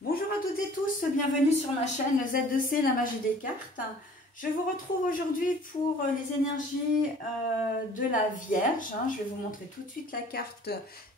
Bonjour à toutes et tous, bienvenue sur ma chaîne Z2C, la magie des cartes. Je vous retrouve aujourd'hui pour les énergies de la Vierge. Je vais vous montrer tout de suite la carte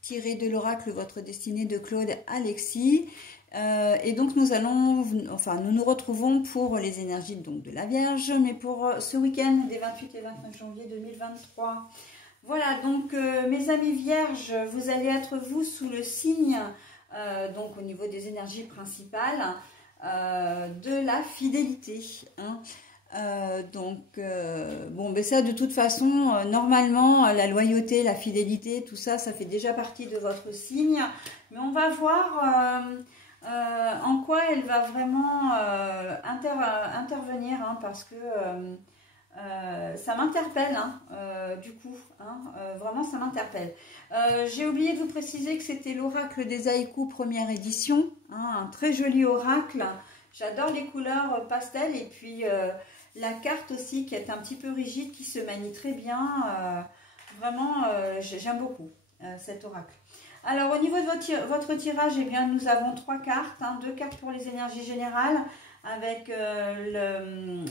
tirée de l'oracle Votre Destinée de Claude Alexis. Et donc nous nous retrouvons pour les énergies donc, de la Vierge, mais pour ce week-end des 28 et 29 janvier 2023. Voilà, donc mes amis Vierges, vous allez être vous sous le signe, donc au niveau des énergies principales, de la fidélité. Bon, ben ça de toute façon, normalement, la loyauté, la fidélité, tout ça, ça fait déjà partie de votre signe. Mais on va voir en quoi elle va vraiment intervenir, parce que ça m'interpelle, du coup, vraiment ça m'interpelle. J'ai oublié de vous préciser que c'était l'oracle des haïkus première édition, un très joli oracle. J'adore les couleurs pastel et puis la carte aussi qui est un petit peu rigide, qui se manie très bien. Vraiment, j'aime beaucoup cet oracle. Alors au niveau de votre tirage, eh bien, nous avons 3 cartes, 2 cartes pour les énergies générales, avec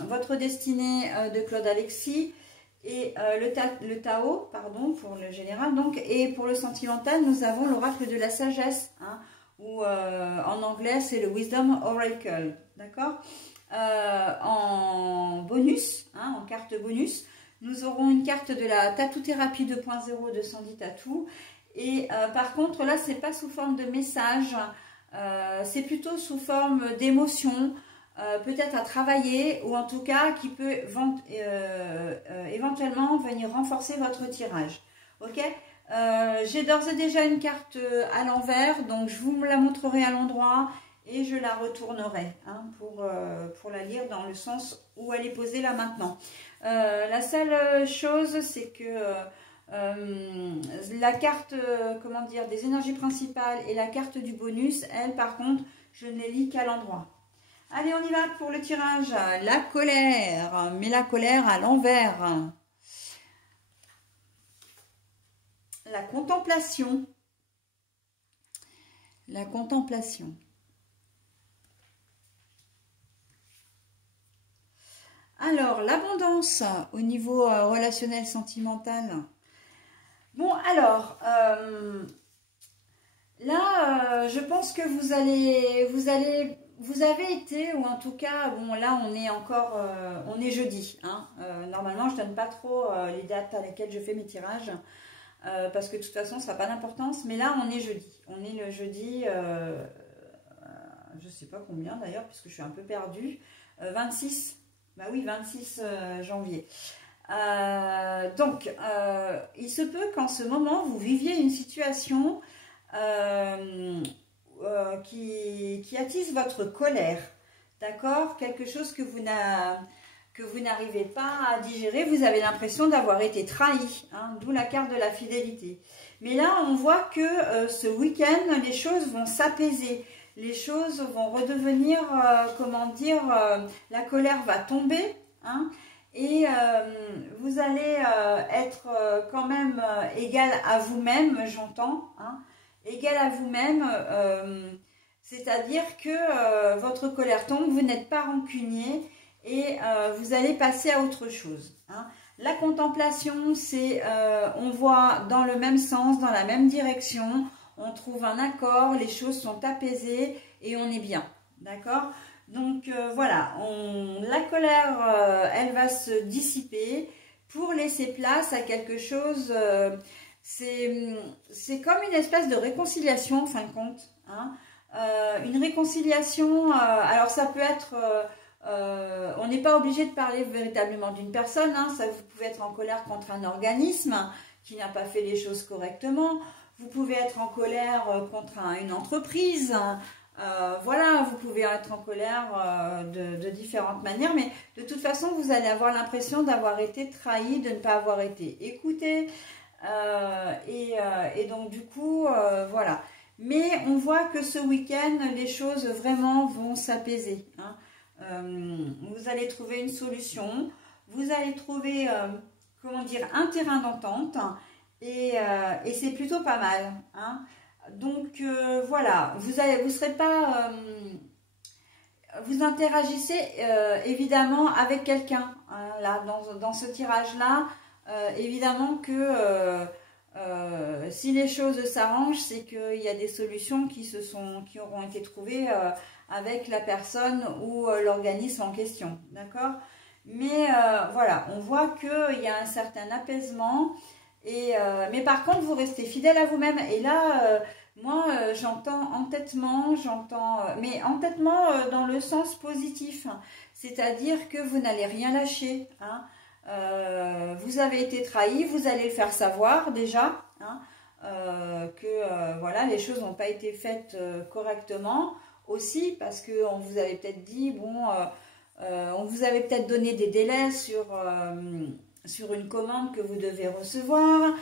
Votre Destinée de Claude Alexis et le Tao, pardon, pour le général. Donc, et pour le sentimental, nous avons l'oracle de la sagesse, ou en anglais, c'est le Wisdom Oracle, d'accord. En bonus, en carte bonus, nous aurons une carte de la Tattoo-thérapie 2.0 de Sandy Tattoo. Et par contre, là, c'est pas sous forme de message, c'est plutôt sous forme d'émotion, peut-être à travailler, ou en tout cas qui peut éventuellement venir renforcer votre tirage. Ok, j'ai d'ores et déjà une carte à l'envers, donc je vous la montrerai à l'endroit et je la retournerai pour la lire dans le sens où elle est posée là maintenant. La seule chose, c'est que la carte, comment dire, des énergies principales et la carte du bonus, elle, par contre, je ne les lis qu'à l'endroit. Allez, on y va pour le tirage. La colère, mais la colère à l'envers. La contemplation. La contemplation. Alors, l'abondance au niveau relationnel, sentimental. Bon, alors, là, je pense que vous avez été, ou en tout cas, bon, là, on est encore, on est jeudi. Normalement, je ne donne pas trop les dates à lesquelles je fais mes tirages, parce que de toute façon, ça n'a pas d'importance. Mais là, on est jeudi. On est le jeudi, je ne sais pas combien d'ailleurs, puisque je suis un peu perdue, 26. Bah oui, 26 janvier. Donc, il se peut qu'en ce moment, vous viviez une situation qui attise votre colère. D'accord? Quelque chose que vous n'arrivez pas à digérer. Vous avez l'impression d'avoir été trahi, d'où la carte de la fidélité. Mais là, on voit que ce week-end, les choses vont s'apaiser. Les choses vont redevenir, comment dire, la colère va tomber, et vous allez être quand même égal à vous-même, j'entends, égal à vous-même, c'est-à-dire que votre colère tombe, vous n'êtes pas rancunier et vous allez passer à autre chose. La contemplation, c'est on voit dans le même sens, dans la même direction. On trouve un accord, les choses sont apaisées et on est bien, d'accord? Donc voilà, la colère, elle va se dissiper pour laisser place à quelque chose, c'est comme une espèce de réconciliation en fin de compte. Une réconciliation, alors ça peut être, on n'est pas obligé de parler véritablement d'une personne, ça, vous pouvez être en colère contre un organisme qui n'a pas fait les choses correctement. Vous pouvez être en colère contre une entreprise, voilà, vous pouvez être en colère de différentes manières, mais de toute façon, vous allez avoir l'impression d'avoir été trahi, de ne pas avoir été écouté, et donc du coup, voilà. Mais on voit que ce week-end, les choses vraiment vont s'apaiser. Vous allez trouver une solution, vous allez trouver, comment dire, un terrain d'entente. Et c'est plutôt pas mal. Donc voilà, vous serez pas, vous interagissez évidemment avec quelqu'un, hein, là dans ce tirage-là. Évidemment que si les choses s'arrangent, c'est qu'il y a des solutions qui auront été trouvées avec la personne ou l'organisme en question, d'accord? Mais voilà, on voit qu'il y a un certain apaisement. Mais par contre, vous restez fidèle à vous-même. Et là, moi, j'entends entêtement, mais entêtement dans le sens positif. C'est-à-dire que vous n'allez rien lâcher. Hein. Vous avez été trahi, vous allez le faire savoir déjà. Hein, que voilà, les choses n'ont pas été faites correctement. Aussi, parce qu'on vous avait peut-être dit, bon, on vous avait peut-être donné des délais sur une commande que vous devez recevoir,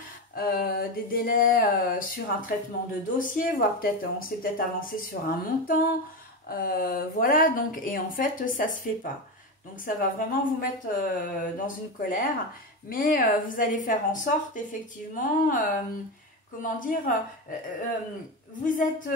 des délais sur un traitement de dossier, voire peut-être on s'est peut-être avancé sur un montant, voilà, donc, et en fait ça se fait pas. Donc ça va vraiment vous mettre dans une colère, mais vous allez faire en sorte effectivement, comment dire, vous êtes,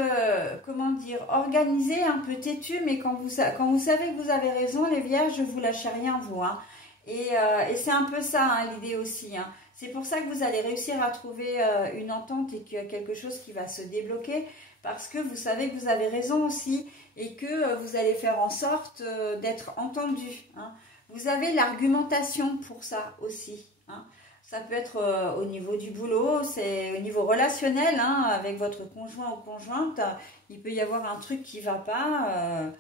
comment dire, organisé, un peu têtu, mais quand vous savez que vous avez raison, les vierges, vous lâchez rien, vous, hein. Et c'est un peu ça, hein, l'idée aussi, hein. C'est pour ça que vous allez réussir à trouver une entente et qu'il y a quelque chose qui va se débloquer, parce que vous savez que vous avez raison aussi, et que vous allez faire en sorte d'être entendu, hein. Vous avez l'argumentation pour ça aussi, hein. Ça peut être au niveau du boulot, c'est au niveau relationnel, hein, avec votre conjoint ou conjointe. Il peut y avoir un truc qui ne va pas.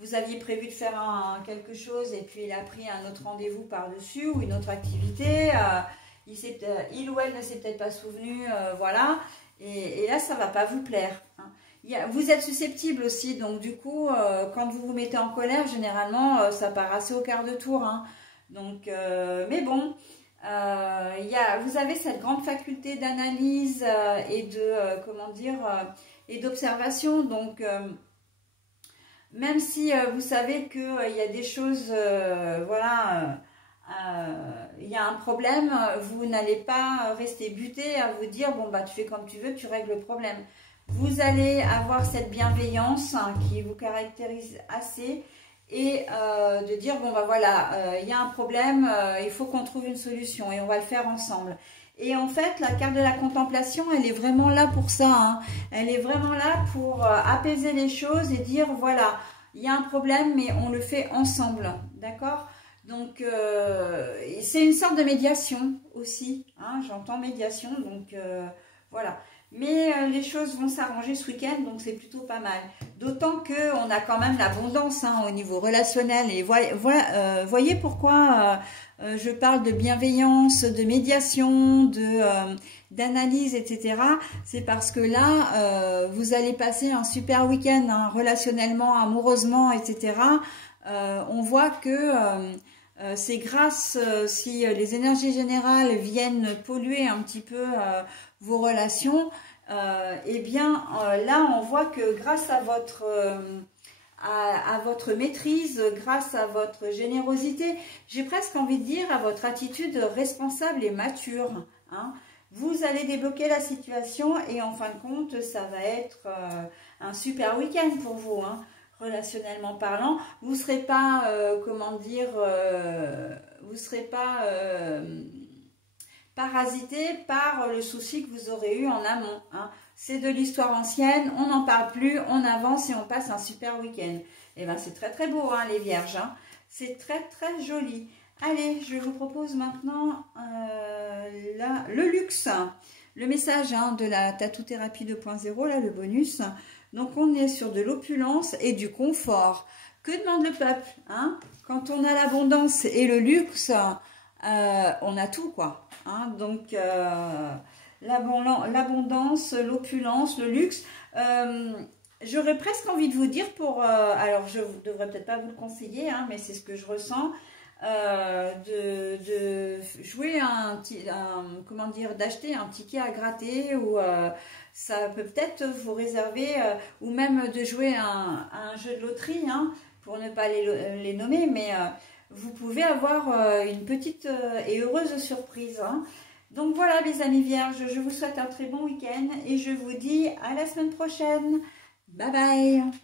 Vous aviez prévu de faire quelque chose et puis il a pris un autre rendez-vous par-dessus ou une autre activité. Il ou elle ne s'est peut-être pas souvenu, voilà. Et là, ça ne va pas vous plaire, hein. Vous êtes susceptible aussi, donc du coup, quand vous vous mettez en colère, généralement, ça part assez au quart de tour, hein. Donc, mais bon... vous avez cette grande faculté d'analyse et de comment dire et d'observation, donc même si vous savez qu'il y a des choses, voilà, il y a un problème, vous n'allez pas rester buté à vous dire bon bah tu fais comme tu veux, tu règles le problème. Vous allez avoir cette bienveillance, hein, qui vous caractérise assez, et de dire bon bah voilà, il y a un problème, il faut qu'on trouve une solution et on va le faire ensemble. Et en fait, la carte de la contemplation, elle est vraiment là pour ça, hein. Elle est vraiment là pour apaiser les choses et dire voilà, il y a un problème mais on le fait ensemble, d'accord? Donc c'est une sorte de médiation aussi, hein, j'entends médiation, donc voilà. Mais les choses vont s'arranger ce week-end, donc c'est plutôt pas mal. D'autant qu'on a quand même l'abondance, hein, au niveau relationnel. Et voyez pourquoi je parle de bienveillance, de médiation, d'analyse, etc. C'est parce que là, vous allez passer un super week-end, hein, relationnellement, amoureusement, etc. On voit que... c'est grâce, si les énergies générales viennent polluer un petit peu vos relations, eh bien là on voit que grâce à votre maîtrise, grâce à votre générosité, j'ai presque envie de dire à votre attitude responsable et mature, hein, vous allez débloquer la situation et en fin de compte ça va être un super week-end pour vous, hein. Relationnellement parlant, vous ne serez pas, comment dire, vous ne serez pas parasité par le souci que vous aurez eu en amont, hein. C'est de l'histoire ancienne, on n'en parle plus, on avance et on passe un super week-end. Et bien c'est très très beau, hein, les vierges, hein. C'est très très joli. Allez, je vous propose maintenant le luxe, le message, hein, de la Tattoo-Thérapie 2.0, là, le bonus. Donc, on est sur de l'opulence et du confort. Que demande le peuple, hein? Quand on a l'abondance et le luxe, on a tout, quoi, hein? Donc, l'abondance, l'opulence, le luxe. J'aurais presque envie de vous dire alors, je ne devrais peut-être pas vous le conseiller, hein, mais c'est ce que je ressens. De jouer comment dire, d'acheter un ticket à gratter, ou ça peut peut-être vous réserver, ou même de jouer à un jeu de loterie, hein, pour ne pas les nommer, mais vous pouvez avoir une petite et heureuse surprise, hein. Donc voilà mes amis vierges, je vous souhaite un très bon week-end et je vous dis à la semaine prochaine. Bye bye.